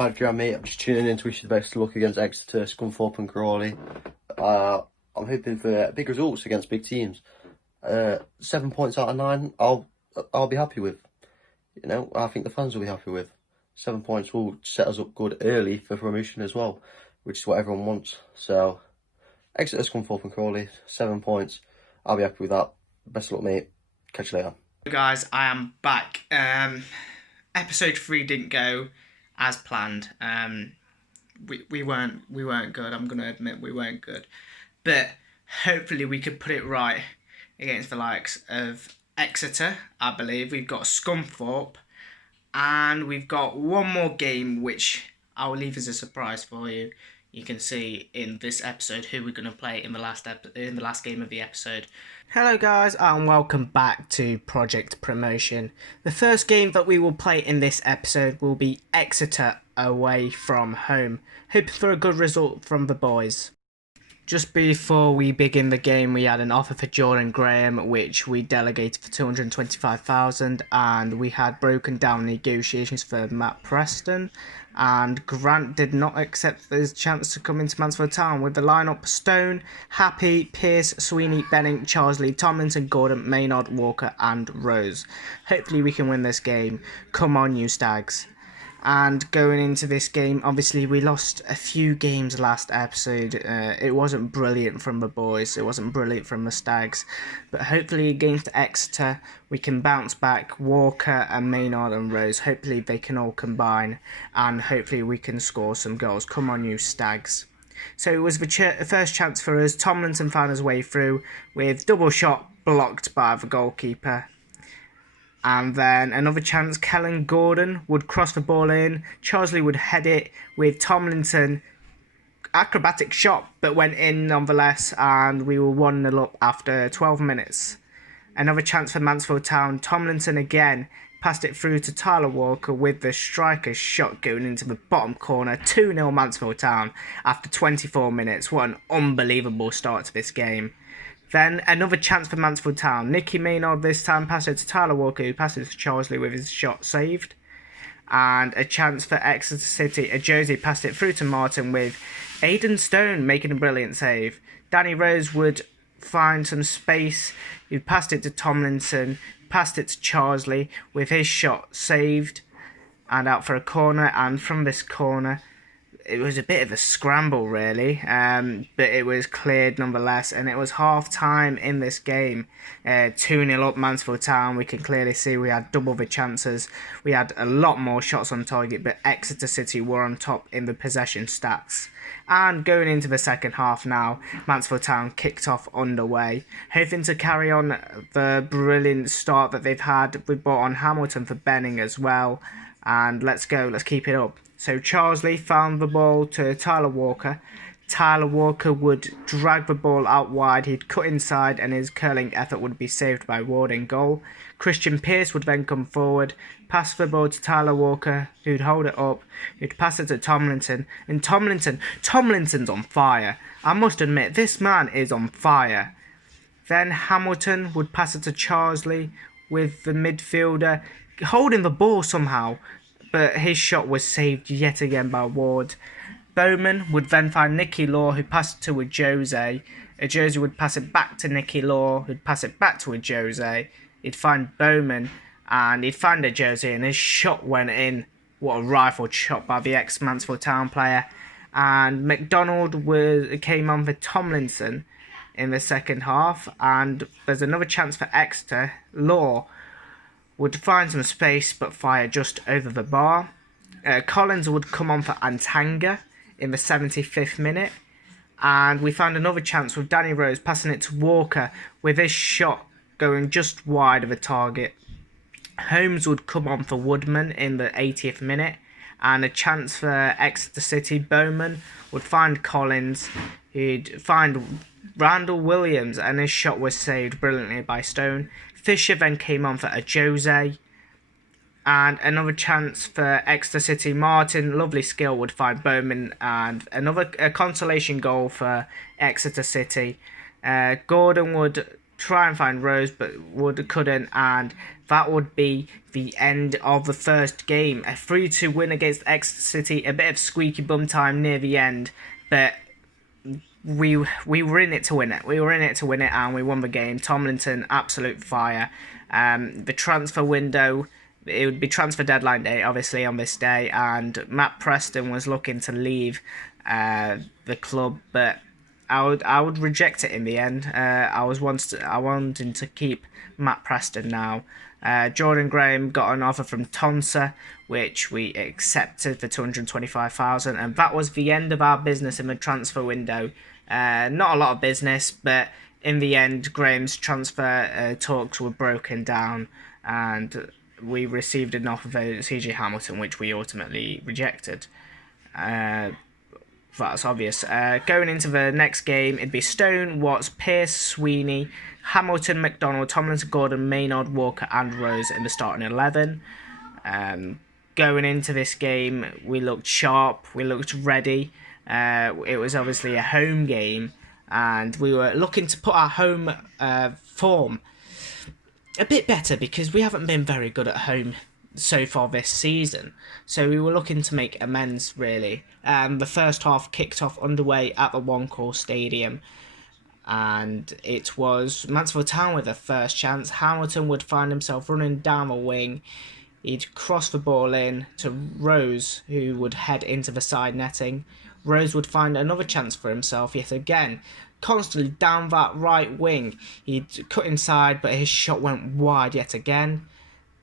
bad grand, mate. I'm just tuning in to wish you the best of luck against Exeter, Scunthorpe and Crawley. I'm hoping for big results against big teams. 7 points out of 9, I'll be happy with. You know, I think the fans will be happy with. 7 points will set us up good early for promotion as well, which is what everyone wants. So, Exeter, Scunthorpe and Crawley, 7 points. I'll be happy with that. Best of luck, mate. Catch you later. Hey guys, I am back. Episode 3 didn't go as planned. We weren't good. I'm gonna admit we weren't good, but hopefully we could put it right against the likes of Exeter. I believe we've got Scunthorpe, and we've got one more game which I'll leave as a surprise for you. You can see in this episode who we're going to play in the last game of the episode. Hello guys, and welcome back to Project Promotion. The first game that we will play in this episode will be Exeter away from home. Hoping for a good result from the boys. Just before we begin the game, we had an offer for Jordan Graham, which we delegated for $225,000, and we had broken down negotiations for Matt Preston. And Grant did not accept his chance to come into Mansfield Town with the lineup: Stone, Happy, Pearce, Sweeney, Benning, Charsley, Tomlinson, Gordon, Maynard, Walker and Rose. Hopefully we can win this game. Come on, you Stags. And going into this game, obviously we lost a few games last episode. It wasn't brilliant from the boys, it wasn't brilliant from the Stags, but hopefully against Exeter we can bounce back. Walker and Maynard and Rose, hopefully they can all combine, and hopefully we can score some goals. Come on, you Stags. So it was the first chance for us. Tomlinson found his way through with double shot blocked by the goalkeeper. And then another chance, Kellen Gordon would cross the ball in. Charsley would head it with Tomlinson. Acrobatic shot, but went in nonetheless, and we were 1-0 up after 12 minutes. Another chance for Mansfield Town. Tomlinson again passed it through to Tyler Walker with the striker's shot going into the bottom corner. 2-0 Mansfield Town after 24 minutes. What an unbelievable start to this game. Then another chance for Mansfield Town. Nicky Maynard this time passed it to Tyler Walker, who passed it to Charsley with his shot saved. And a chance for Exeter City. Ajosi passed it through to Martin with Aidan Stone making a brilliant save. Danny Rose would find some space. He passed it to Tomlinson, passed it to Charsley with his shot saved and out for a corner. And from this corner, it was a bit of a scramble really, but it was cleared nonetheless, and it was half time in this game. 2-0 up Mansfield Town. We can clearly see we had double the chances. We had a lot more shots on target, but Exeter City were on top in the possession stats. And going into the second half now, Mansfield Town kicked off underway, hoping to carry on the brilliant start that they've had. We brought on Hamilton for Benning as well, and let's go, let's keep it up. So Charsley found the ball to Tyler Walker. Tyler Walker would drag the ball out wide. He'd cut inside and his curling effort would be saved by Ward in goal. Christian Pearce would then come forward, pass the ball to Tyler Walker, who'd hold it up. Who'd pass it to Tomlinson. And Tomlinson's on fire. I must admit, this man is on fire. Then Hamilton would pass it to Charsley with the midfielder holding the ball somehow, but his shot was saved yet again by Ward. Bowman would then find Nicky Law, who passed it to Ajosi. Ajosi would pass it back to Nicky Law, who'd pass it back to Ajosi. He'd find Bowman, and he'd find Ajosi, and his shot went in. What a rifled shot by the ex-Mansfield Town player. And McDonald came on for Tomlinson in the second half, and there's another chance for Exeter. Law would find some space but fire just over the bar. Collins would come on for Antanga in the 75th minute. And we found another chance with Danny Rose passing it to Walker with his shot going just wide of the target. Holmes would come on for Woodman in the 80th minute. And a chance for Exeter City. Bowman would find Collins. He'd find Randall Williams, and his shot was saved brilliantly by Stone. Fisher then came on for Ajosi. And another chance for Exeter City. Martin, lovely skill, would find Bowman, and a consolation goal for Exeter City. Gordon would try and find Rose, but couldn't, and that would be the end of the first game. A 3-2 win against Exeter City, a bit of squeaky bum time near the end, but we were in it to win it. We were in it to win it, and we won the game. Tomlinson, absolute fire. The transfer window, it would be transfer deadline day, obviously, on this day, and Matt Preston was looking to leave the club, but I would reject it in the end. I wanted to keep Matt Preston now. Jordan Graham got an offer from Tonsa, which we accepted for $225,000, and that was the end of our business in the transfer window. Not a lot of business, but in the end, Graham's transfer talks were broken down, and we received an offer for CJ Hamilton, which we ultimately rejected. That's obvious. Going into the next game, it'd be Stone, Watts, Pearce, Sweeney, Hamilton, McDonald, Tomlinson, Gordon, Maynard, Walker and Rose in the starting 11. Going into this game, we looked sharp, we looked ready. It was obviously a home game, and we were looking to put our home form a bit better, because we haven't been very good at home so far this season, so we were looking to make amends, really. The first half kicked off underway at the One Call Stadium, and it was Mansfield Town with the first chance. Hamilton would find himself running down the wing. He'd cross the ball in to Rose, who would head into the side netting. Rose would find another chance for himself yet again, constantly down that right wing. He'd cut inside, but his shot went wide yet again.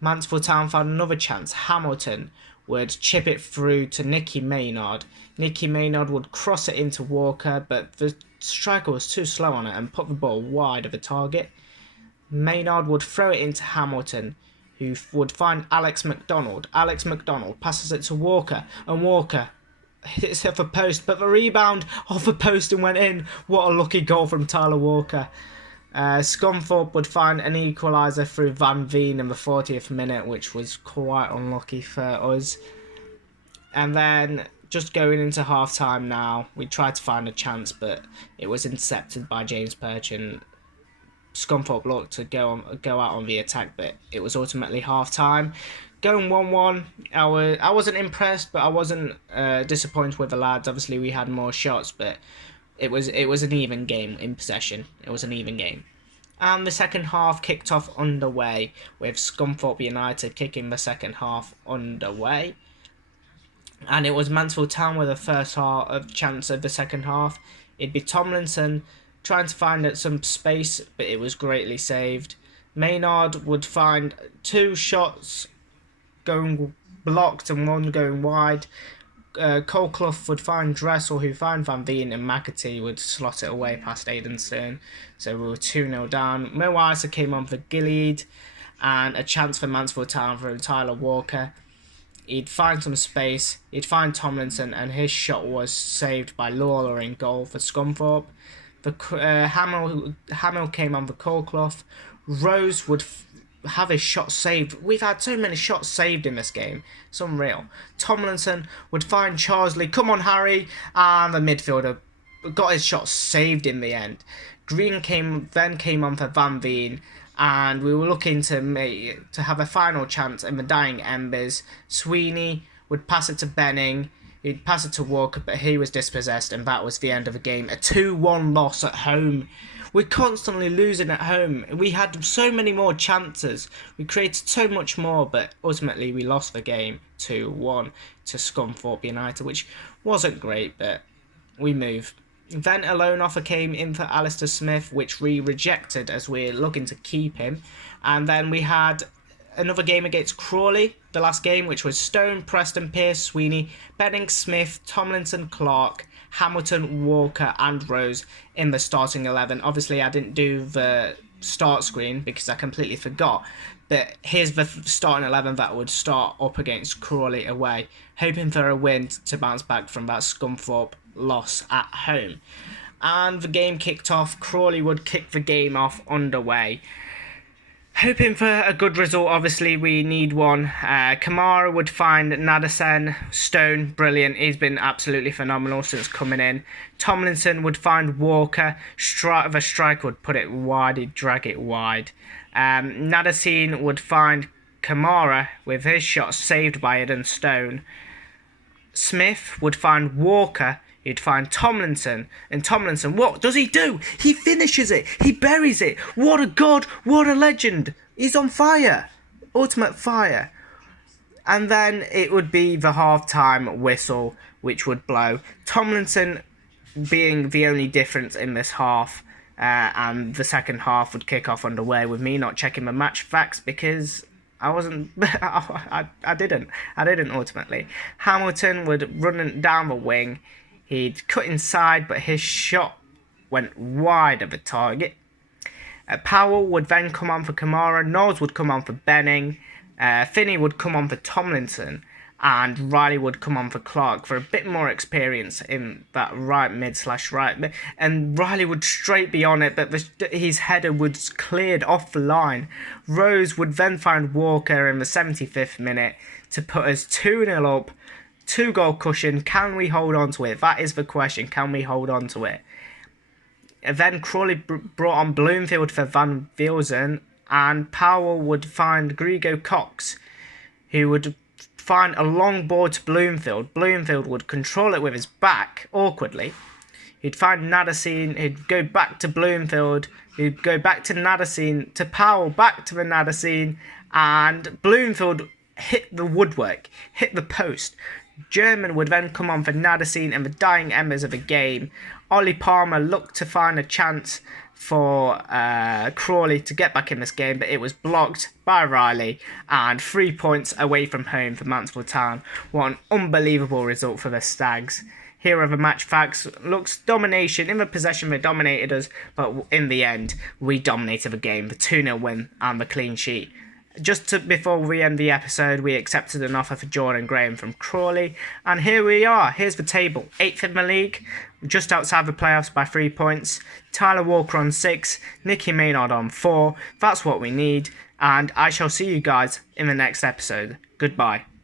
Mansfield Town found another chance. Hamilton would chip it through to Nicky Maynard. Nicky Maynard would cross it into Walker, but the striker was too slow on it and put the ball wide of the target. Maynard would throw it into Hamilton, who would find Alex McDonald. Alex McDonald passes it to Walker, and Walker hits it for post, but the rebound off the post and went in. What a lucky goal from Tyler Walker. Scunthorpe would find an equaliser through Van Veen in the 40th minute, which was quite unlucky for us. And then, just going into half-time now, we tried to find a chance, but it was intercepted by James Perchin. Scunthorpe looked to go out on the attack, but it was ultimately half-time. Going 1-1, I wasn't impressed, but I wasn't disappointed with the lads. Obviously, we had more shots, but it was an even game in possession. It was an even game. And the second half kicked off underway, with Scunthorpe United kicking the second half underway. And it was Mansfield Town with the first half of chance of the second half. It'd be Tomlinson trying to find some space, but it was greatly saved. Maynard would find two shots going blocked and one going wide. Cole Clough would find Dressel, who found Van Veen, and McAtee would slot it away past Aidan Stern. So we were 2-0 down. Mo Isa came on for Gilead, and a chance for Mansfield Town from Tyler Walker. He'd find some space, he'd find Tomlinson, and his shot was saved by Lawler in goal for Scunthorpe. Hamill came on for Cole Clough. Rose would have his shot saved. We've had so many shots saved in this game. It's unreal. Tomlinson would find Charsley. Come on, Harry. And the midfielder got his shot saved in the end. Green came on for Van Veen. And we were looking to have a final chance in the dying embers. Sweeney would pass it to Benning. He'd pass it to Walker, but he was dispossessed, and that was the end of the game. A 2-1 loss at home. We're constantly losing at home. We had so many more chances. We created so much more, but ultimately we lost the game 2-1 to Scunthorpe United, which wasn't great, but we moved. Then a loan offer came in for Alistair Smith, which we rejected as we're looking to keep him. And then we had another game against Crawley, the last game, which was Stone, Preston, Pearce, Sweeney, Benning, Smith, Tomlinson, Clark, Hamilton, Walker and Rose in the starting 11. Obviously, I didn't do the start screen because I completely forgot. But here's the starting 11 that would start up against Crawley away, hoping for a win to bounce back from that Scunthorpe loss at home. And the game kicked off. Crawley would kick the game off underway. Hoping for a good result, obviously we need one. Kamara would find Nadesan. Stone, brilliant. He's been absolutely phenomenal since coming in. Tomlinson would find Walker. The striker would put it wide, he'd drag it wide. Nadesan would find Kamara with his shot saved by Eden Stone. Smith would find Walker. He'd find Tomlinson, and Tomlinson, what does he do? He finishes it. He buries it. What a god. What a legend. He's on fire. Ultimate fire. And then it would be the half-time whistle, which would blow. Tomlinson being the only difference in this half, and the second half would kick off underway with me not checking my match facts because I wasn't. I didn't ultimately. Hamilton would run down the wing. He'd cut inside, but his shot went wide of the target. Powell would then come on for Kamara. Knowles would come on for Benning. Finney would come on for Tomlinson. And Riley would come on for Clark for a bit more experience in that right mid/right mid. And Riley would straight be on it, but his header was cleared off the line. Rose would then find Walker in the 75th minute to put us 2-0 up. 2-goal cushion. Can we hold on to it? That is the question. Can we hold on to it? Then Crawley brought on Bloomfield for Van Velzen, and Powell would find Grego Cox, who would find a long ball to Bloomfield. Bloomfield would control it with his back, awkwardly. He'd find Nadesan, he'd go back to Bloomfield, he'd go back to Nadesan, to Powell, back to the Nadesan, and Bloomfield hit the woodwork, hit the post. German would then come on for Nadesan in the dying embers of the game. Ollie Palmer looked to find a chance for Crawley to get back in this game, but it was blocked by Riley, and 3 points away from home for Mansfield Town. What an unbelievable result for the Stags. Here are the match facts. Looks domination. In the possession, they dominated us, but in the end, we dominated the game. The 2-0 win and the clean sheet. Before we end the episode, we accepted an offer for Jordan Graham from Crawley, and here we are. Here's the table. 8th in the league, just outside the playoffs by 3 points. Tyler Walker on 6, Nicky Maynard on 4. That's what we need, and I shall see you guys in the next episode. Goodbye.